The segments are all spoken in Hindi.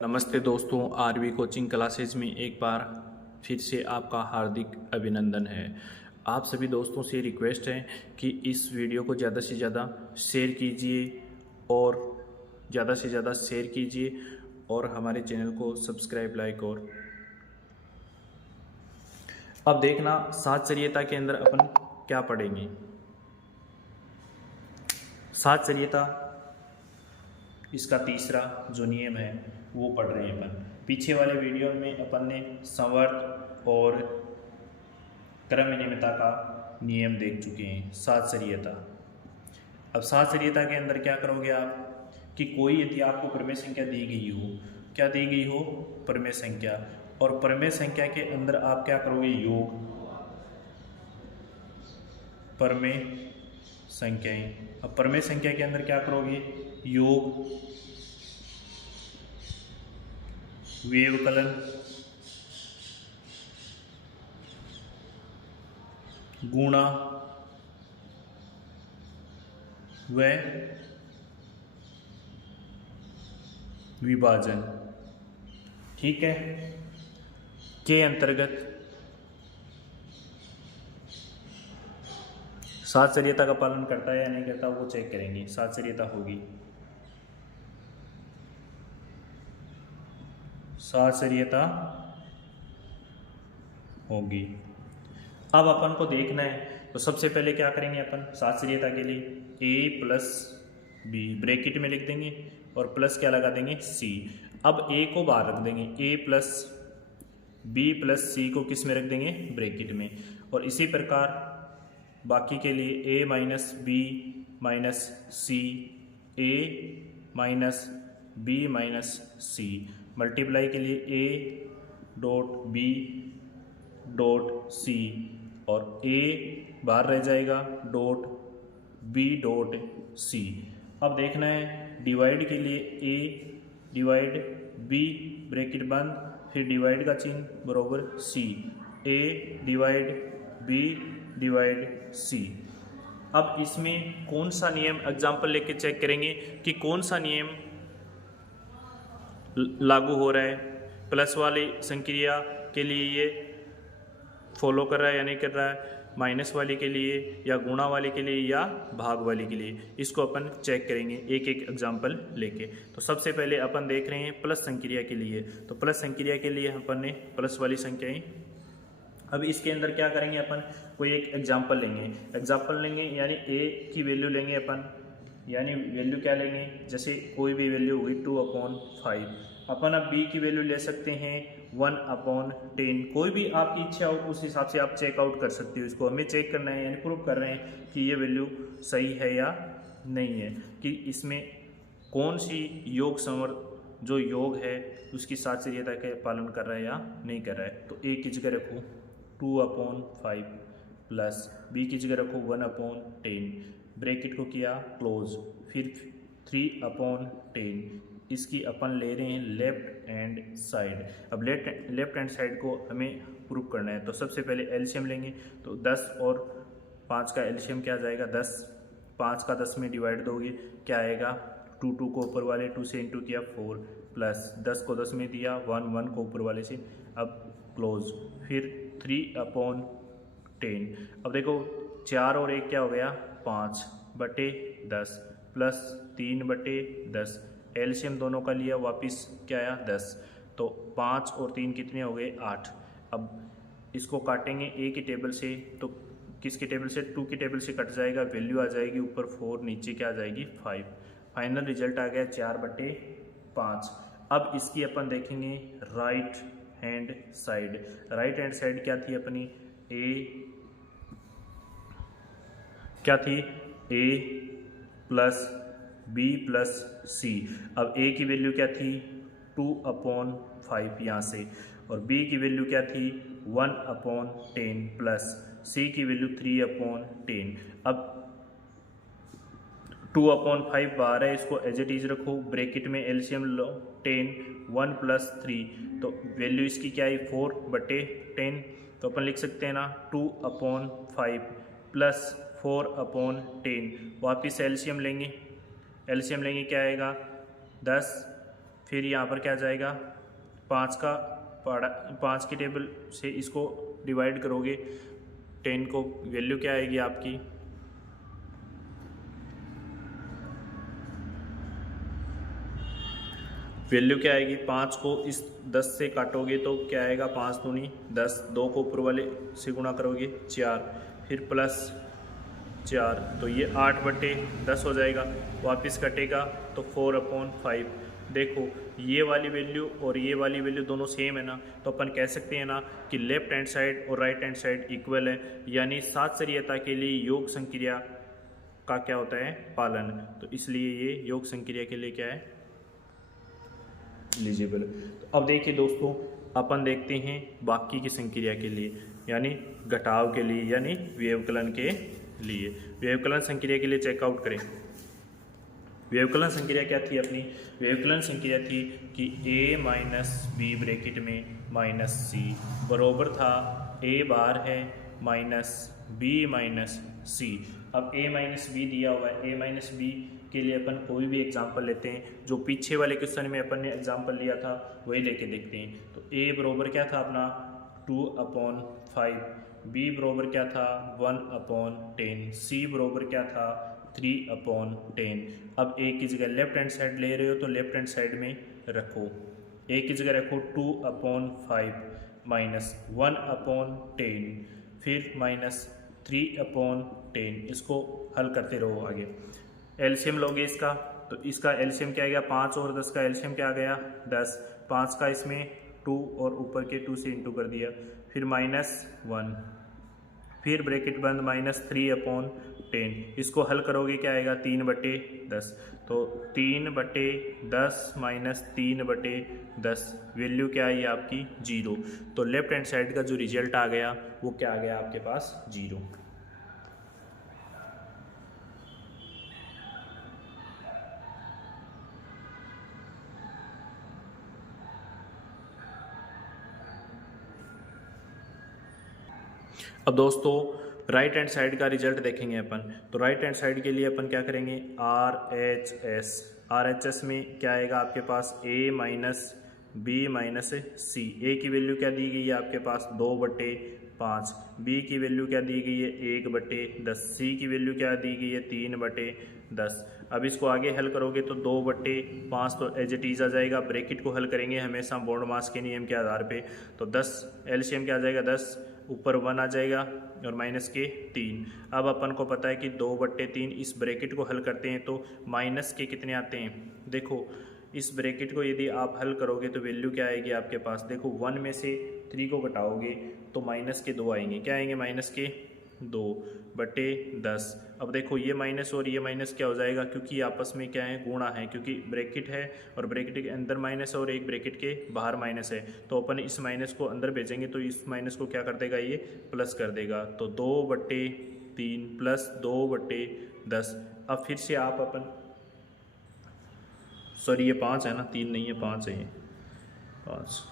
नमस्ते दोस्तों, आरवी कोचिंग क्लासेज में एक बार फिर से आपका हार्दिक अभिनंदन है। आप सभी दोस्तों से रिक्वेस्ट है कि इस वीडियो को ज़्यादा से ज़्यादा शेयर कीजिए और ज़्यादा से ज़्यादा शेयर कीजिए और हमारे चैनल को सब्सक्राइब, लाइक और अब देखना सातचर्यता के अंदर अपन क्या पढ़ेंगे। सातचर्यता इसका तीसरा जो नियम है वो पढ़ रहे हैं अपन। पीछे वाले वीडियो में अपन ने संवर्त और क्रमनियमितता का नियम देख चुके हैं, सातचर्यता। अब सातचर्यता के अंदर क्या करोगे आप कि कोई यदि आपको प्रमेय संख्या दी गई हो, क्या दी गई हो, प्रमेय संख्या, और प्रमेय संख्या के अंदर आप क्या करोगे, योग प्रमेय संख्याएं। अब प्रमेय संख्या के अंदर क्या करोगे, योग व्यवकलन गुणा व विभाजन, ठीक है, के अंतर्गत सातचर्यता का पालन करता है या नहीं करता वो चेक करेंगे। सातचर्यता होगी, सातचर्यता होगी। अब अपन को देखना है तो सबसे पहले क्या करेंगे अपन सातचर्यता के लिए, a प्लस बी ब्रैकेट में लिख देंगे और प्लस क्या लगा देंगे, c। अब a को बाहर रख देंगे, a प्लस बी प्लस सी को किस में रख देंगे, ब्रैकेट में। और इसी प्रकार बाकी के लिए a minus B minus C, a minus B minus C, multiply के लिए a dot B dot C और a बाहर रह जाएगा डॉट बी डॉट सी। अब देखना है डिवाइड के लिए a डिवाइड b ब्रैकेट बंद, फिर डिवाइड का चिन्ह बराबर c, a divide b divide c। अब इसमें कौन सा नियम एग्जाम्पल लेके चेक करेंगे कि कौन सा नियम लागू हो रहा है। प्लस वाली संक्रिया के लिए ये फॉलो कर रहा है या नहीं कर रहा है, माइनस वाली के लिए या गुणा वाली के लिए या भाग वाली के लिए, इसको अपन चेक करेंगे एक एक एग्जाम्पल लेके। तो सबसे पहले अपन देख रहे हैं प्लस संक्रिया के लिए। तो प्लस संक्रिया के लिए अपन ने प्लस वाली संख्याएं, अब इसके अंदर क्या करेंगे अपन, कोई एक एग्जाम्पल लेंगे यानी a की वैल्यू लेंगे अपन, यानी वैल्यू क्या लेंगे, जैसे कोई भी वैल्यू होगी 2/5। अपन अब b की वैल्यू ले सकते हैं 1/10, कोई भी आपकी इच्छा हो उस हिसाब से आप चेकआउट कर सकते हो। इसको हमें चेक करना है यानी प्रूव कर रहे हैं कि ये वैल्यू सही है या नहीं है, कि इसमें कौन सी योग संवर्त जो योग है उसकी सातचर्यता का पालन कर रहा है या नहीं कर रहा है। तो a की जगह रखो 2/5 प्लस b की जगह रखो 1/10, ब्रैकेट को किया क्लोज, फिर 3/10। इसकी अपन ले रहे हैं लेफ्ट हैंड साइड। अब लेफ्ट हैंड साइड को हमें प्रूव करना है तो सबसे पहले एलसीएम लेंगे। तो 10 और 5 का एलसीएम क्या आ जाएगा, 10। 5 का 10 में डिवाइड दोगे क्या आएगा, 2 को ऊपर वाले 2 से इंटू किया 4 प्लस 10 को 10 में दिया 1 को ऊपर वाले से, अब क्लोज, फिर 3/10। अब देखो 4 और 1 क्या हो गया, 5/10 प्लस 3/10, एलसीएम दोनों का लिया वापिस क्या आया 10। तो 5 और 3 कितने हो गए, 8। अब इसको काटेंगे a की टेबल से, तो किसकी टेबल से, 2 की टेबल से कट जाएगा, वैल्यू आ जाएगी ऊपर 4, नीचे क्या आ जाएगी 5। फाइनल रिजल्ट आ गया 4/5। अब इसकी अपन देखेंगे right hand side. Right hand side क्या थी अपनी, क्या थी, a plus b plus c। अब a की वैल्यू क्या थी 2/5 यहाँ से, और b की वैल्यू क्या थी 1/10 प्लस c की वैल्यू 3/10। अब 2/5 बाहर है, इसको एज इट इज रखो, ब्रैकेट में एलसीएम लो 10, 1 प्लस 3, तो वैल्यू इसकी क्या आई 4/10। तो अपन लिख सकते हैं ना 2/5 प्लस 4/10, वापिस एलसीएम लेंगे क्या आएगा 10, फिर यहाँ पर क्या जाएगा, 5 का पढ़ा, 5 की टेबल से इसको डिवाइड करोगे 10 को, वैल्यू क्या आएगी आपकी, वैल्यू क्या आएगी, 5 को इस 10 से काटोगे तो क्या आएगा, 5 दूनी 10, 2 को ऊपर वाले से गुणा करोगे 4, फिर प्लस 4, तो ये 8/10 हो जाएगा। वापस कटेगा तो 4/5। देखो ये वाली वैल्यू और ये वाली वैल्यू दोनों सेम है ना, तो अपन कह सकते हैं ना कि लेफ्ट हैंड साइड और राइट हैंड साइड इक्वल है, यानी सातचर्यता के लिए योग संक्रिया का क्या होता है, पालन। तो इसलिए ये योग संक्रिया के लिए क्या है, एलिजिबल। तो अब देखिए दोस्तों, अपन देखते हैं बाकी की संक्रिया के लिए, यानी घटाव के लिए, यानी व्यवकलन के लिए। व्यवकलन संक्रिया के लिए चेकआउट करें। व्यवकलन संक्रिया क्या थी अपनी, व्यवकलन संक्रिया थी कि a माइनस बी ब्रैकेट में माइनस सी बराबर था a बार है माइनस b माइनस सी। अब a माइनस बी दिया हुआ है, a माइनस बी के लिए अपन कोई भी एग्जांपल लेते हैं, जो पीछे वाले क्वेश्चन में अपन ने एग्जांपल लिया था वही लेके देखते हैं। तो a बराबर क्या था अपना 2/5, b बराबर क्या था 1/10, c बराबर क्या था 3/10। अब a की जगह लेफ्ट हैंड साइड ले रहे हो तो लेफ्ट हैंड साइड में रखो, a की जगह रखो 2/5 माइनस 1/10, फिर माइनस 3/10। इसको हल करते रहो आगे। एलसीएम लोगे इसका, तो इसका एलसीएम क्या आ गया, 5 और 10 का एलसीएम क्या आ गया 10, 5 का इसमें 2 और ऊपर के 2 से इंटू कर दिया, फिर -1, फिर ब्रैकेट बंद -3/10। इसको हल करोगे क्या आएगा 3/10, तो 3/10 माइनस 3/10 वैल्यू क्या आई आपकी 0। तो लेफ्ट हैंड साइड का जो रिजल्ट आ गया वो क्या आ गया आपके पास 0। अब दोस्तों राइट हैंड साइड का रिजल्ट देखेंगे अपन। तो राइट हैंड साइड के लिए अपन क्या करेंगे, RHS में क्या आएगा आपके पास a माइनस बी माइनस सी। ए की वैल्यू क्या दी गई है आपके पास 2/5, बी की वैल्यू क्या दी गई है 1/10, सी की वैल्यू क्या दी गई है 3/10। अब इसको आगे हल करोगे तो 2/5 तो एज इट इज आ जाएगा। ब्रैकेट को हल करेंगे हमेशा बोर्ड मास के नियम के आधार पे, तो 10 एलसीएम क्या आ जाएगा 10, ऊपर 1 आ जाएगा और माइनस के 3। अब अपन को पता है कि 2/3, इस ब्रैकेट को हल करते हैं तो माइनस के कितने आते हैं, देखो इस ब्रैकेट को यदि आप हल करोगे तो वैल्यू क्या आएगी आपके पास, देखो 1 में से 3 को घटाओगे तो माइनस के 2 आएंगे, क्या आएंगे माइनस के 2/10। अब देखो ये माइनस और ये माइनस क्या हो जाएगा, क्योंकि आपस में क्या है गुणा है, क्योंकि ब्रैकेट है और ब्रैकेट के अंदर माइनस है और एक ब्रैकेट के बाहर माइनस है, तो अपन इस माइनस को अंदर भेजेंगे तो इस माइनस को क्या कर देगा, ये प्लस कर देगा। तो 2/3 प्लस 2/10। अब फिर से आप अपन, सॉरी ये 5 है ना, 3 नहीं है 5 है, ये 5।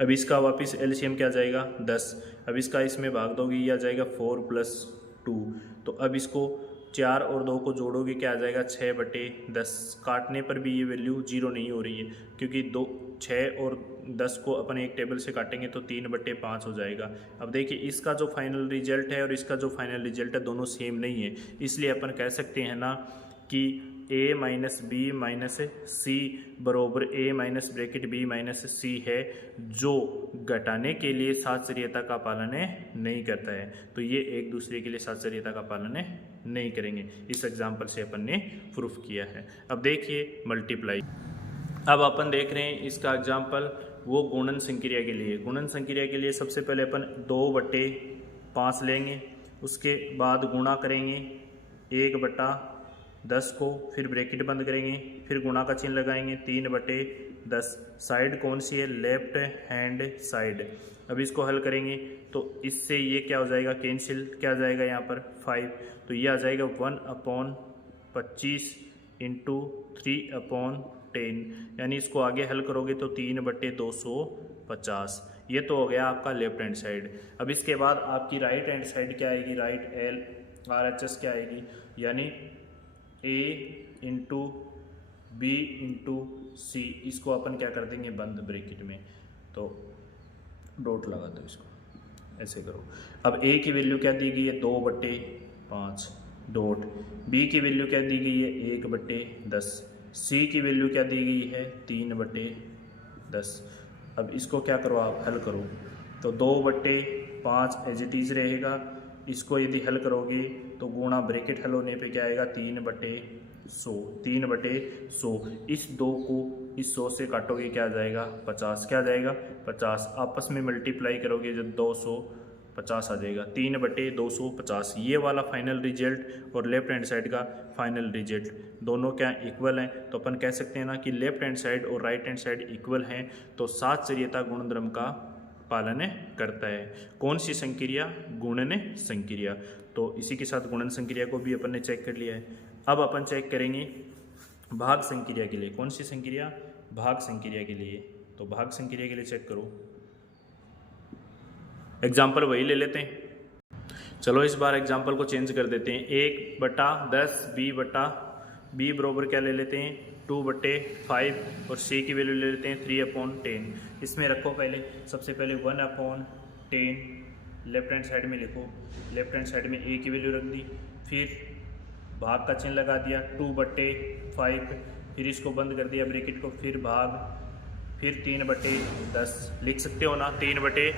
अब इसका वापस एलसीएम क्या जाएगा 10। अब इसका इसमें भाग दोगे ये आ जाएगा 4 + 2। तो अब इसको 4 और 2 को जोड़ोगे क्या आ जाएगा 6/10। काटने पर भी ये वैल्यू 0 नहीं हो रही है, क्योंकि 6 और 10 को अपन एक टेबल से काटेंगे तो 3/5 हो जाएगा। अब देखिए इसका जो फाइनल रिजल्ट है और इसका जो फाइनल रिजल्ट है दोनों सेम नहीं है, इसलिए अपन कह सकते हैं ना कि a minus B minus C बरोबर a minus bracket b minus C है, जो घटाने के लिए सातचर्यता का पालन नहीं करता है। तो ये एक दूसरे के लिए सातचर्यता का पालन नहीं करेंगे। इस एग्जाम्पल से अपन ने प्रूफ किया है। अब देखिए मल्टीप्लाई। अब अपन देख रहे हैं इसका एग्जाम्पल वो गुणन संक्रिया के लिए। गुणन संक्रिया के लिए सबसे पहले अपन 2/5 लेंगे, उसके बाद गुणा करेंगे 1/10 को, फिर ब्रैकेट बंद करेंगे, फिर गुणा का चिन्ह लगाएंगे 3/10। साइड कौन सी है, लेफ्ट हैंड साइड। अब इसको हल करेंगे तो इससे ये क्या हो जाएगा कैंसिल, क्या आ जाएगा यहाँ पर 5, तो ये आ जाएगा 1/25 × 3/10, यानी इसको आगे हल करोगे तो 3/250। ये तो हो गया आपका लेफ्ट हैंड साइड। अब इसके बाद आपकी राइट हैंड साइड क्या आएगी, राइट RHS क्या आएगी, यानी a × b × सी, इसको अपन क्या कर देंगे बंद ब्रैकेट में, तो डॉट लगा दो इसको, ऐसे करो। अब ए की वैल्यू क्या दी गई है 2/5 डॉट, बी की वैल्यू क्या दी गई है 1/10, सी की वैल्यू क्या दी गई है 3/10। अब इसको क्या करो आप हल करो, तो 2/5 एज इट इज रहेगा, इसको यदि हल करोगे तो गुणा ब्रैकेट हल होने पे क्या आएगा 3/100, 3/100। इस 2 को इस 100 से काटोगे क्या आ जाएगा 50, क्या आ जाएगा 50, आपस में मल्टीप्लाई करोगे जो 250 आ जाएगा, 3/250। ये वाला फाइनल रिजल्ट और लेफ्ट हैंड साइड का फाइनल रिजल्ट दोनों क्या इक्वल हैं, तो अपन कह सकते हैं ना कि लेफ्ट हैंड साइड और राइट हैंड साइड इक्वल हैं, तो सातचर्यता गुणधर्म का पालन करता है। कौन सी संक्रिया, गुणन संक्रिया। तो इसी के साथ गुणन संक्रिया को भी अपन ने चेक कर लिया है। अब अपन चेक करेंगे भाग संक्रिया के लिए। कौन सी संक्रिया, भाग संक्रिया के लिए। तो भाग संक्रिया के लिए चेक करो, एग्जाम्पल वही ले लेते हैं। चलो इस बार एग्जाम्पल को चेंज कर देते हैं। 1/10 b बराबर क्या ले लेते हैं 2/5 और c की वैल्यू ले लेते हैं 3/10। इसमें रखो पहले, सबसे पहले 1/10 लेफ्ट हैंड साइड में लिखो, लेफ्ट हैंड साइड में a की वैल्यू रख दी, फिर भाग का चिन्ह लगा दिया 2/5, फिर इसको बंद कर दिया ब्रैकेट को, फिर भाग, फिर 3/10 लिख सकते हो ना 3/।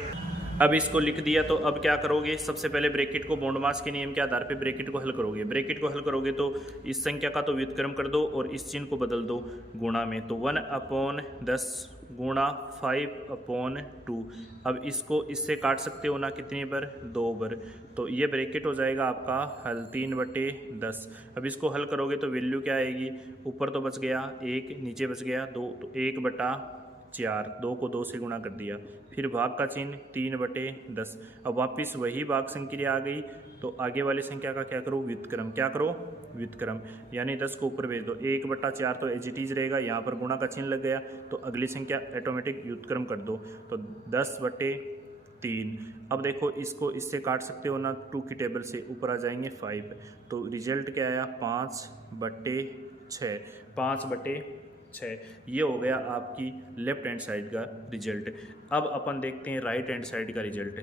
अब इसको लिख दिया तो अब क्या करोगे, सबसे पहले ब्रैकेट को बॉन्डमास के नियम के आधार पे ब्रैकेट को हल करोगे। ब्रैकेट को हल करोगे तो इस संख्या का तो व्युत्क्रम कर दो और इस चिन्ह को बदल दो गुणा में, तो 1/10 गुणा 5/2। अब इसको इससे काट सकते हो ना कितनी बार 2 बार, तो ये ब्रैकेट हो जाएगा आपका हल 3/10। अब इसको हल करोगे तो वैल्यू क्या आएगी, ऊपर तो बच गया 1, नीचे बच गया 2, तो 1/4, 2 को 2 से गुणा कर दिया, फिर भाग का चिन्ह 3/10। अब वापस वही भाग संक्रिया आ गई, तो आगे वाली संख्या का क्या करो व्युत्क्रम, क्या करो व्युत्क्रम, यानी 10 को ऊपर भेज दो, 1/4 तो एज इट इज रहेगा, यहाँ पर गुणा का चिन्ह लग गया तो अगली संख्या ऑटोमेटिक व्युत्क्रम कर दो, तो 10/3। अब देखो इसको इससे काट सकते हो ना 2 की टेबल से, ऊपर आ जाएंगे 5, तो रिजल्ट क्या आया 5/6, 5/6। ये हो गया आपकी लेफ्ट हैंड साइड का रिजल्ट। अब अपन देखते हैं राइट हैंड साइड का रिजल्ट,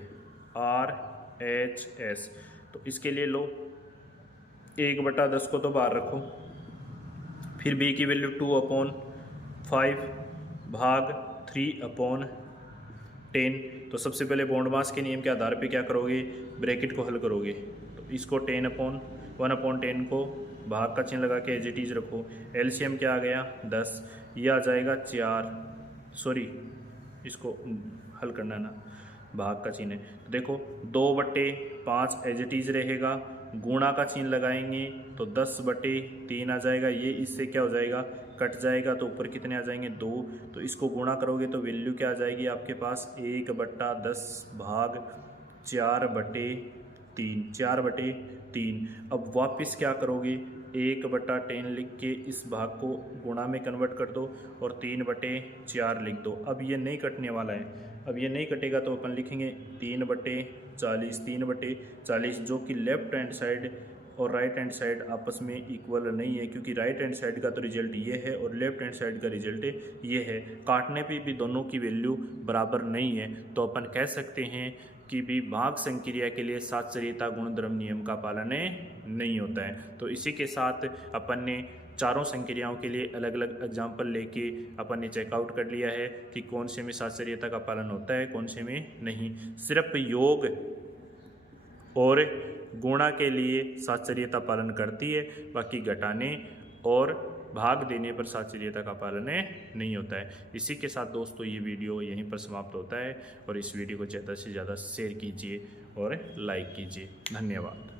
RHS। तो इसके लिए लो 1/10 को तो बाहर रखो, फिर b की वैल्यू 2/5 भाग 3/10। तो सबसे पहले बॉन्डमास के नियम के आधार पे क्या करोगे, ब्रैकेट को हल करोगे, तो इसको 1/10 को भाग का चिन्ह लगा के एज इट इज रखो, एलसीएम क्या आ गया 10, यह आ जाएगा 4, सॉरी इसको हल करना है ना, भाग का चिन्ह है, तो देखो 2/5 एज इट इज रहेगा, गुणा का चिन्ह लगाएंगे तो 10/3 आ जाएगा, ये इससे क्या हो जाएगा कट जाएगा, तो ऊपर कितने आ जाएंगे 2, तो इसको गुणा करोगे तो वैल्यू क्या आ जाएगी आपके पास 1/10 भाग 4/3, 4/3। अब वापस क्या करोगे 1/10 लिख के इस भाग को गुणा में कन्वर्ट कर दो और 3/4 लिख दो। अब ये नहीं कटने वाला है, अब ये नहीं कटेगा तो अपन लिखेंगे 3/40, 3/40, जो कि लेफ्ट हैंड साइड और राइट हैंड साइड आपस में इक्वल नहीं है, क्योंकि राइट हैंड साइड का तो रिजल्ट ये है और लेफ्ट हैंड साइड का रिजल्ट ये है। काटने पे भी दोनों की वैल्यू बराबर नहीं है, तो अपन कह सकते हैं कि भी भाग संक्रिया के लिए सातचर्यता गुणधर्म नियम का पालन नहीं होता है। तो इसी के साथ अपन ने चारों संक्रियाओं के लिए अलग अलग एग्जाम्पल लेके अपन ने चेकआउट कर लिया है कि कौन से में सातचर्यता का पालन होता है, कौन से में नहीं। सिर्फ योग और गुणा के लिए सातचर्यता पालन करती है, बाकी घटाने और भाग देने पर सातचर्यता का पालन नहीं होता है। इसी के साथ दोस्तों ये वीडियो यहीं पर समाप्त होता है, और इस वीडियो को ज़्यादा से ज़्यादा शेयर कीजिए और लाइक कीजिए। धन्यवाद।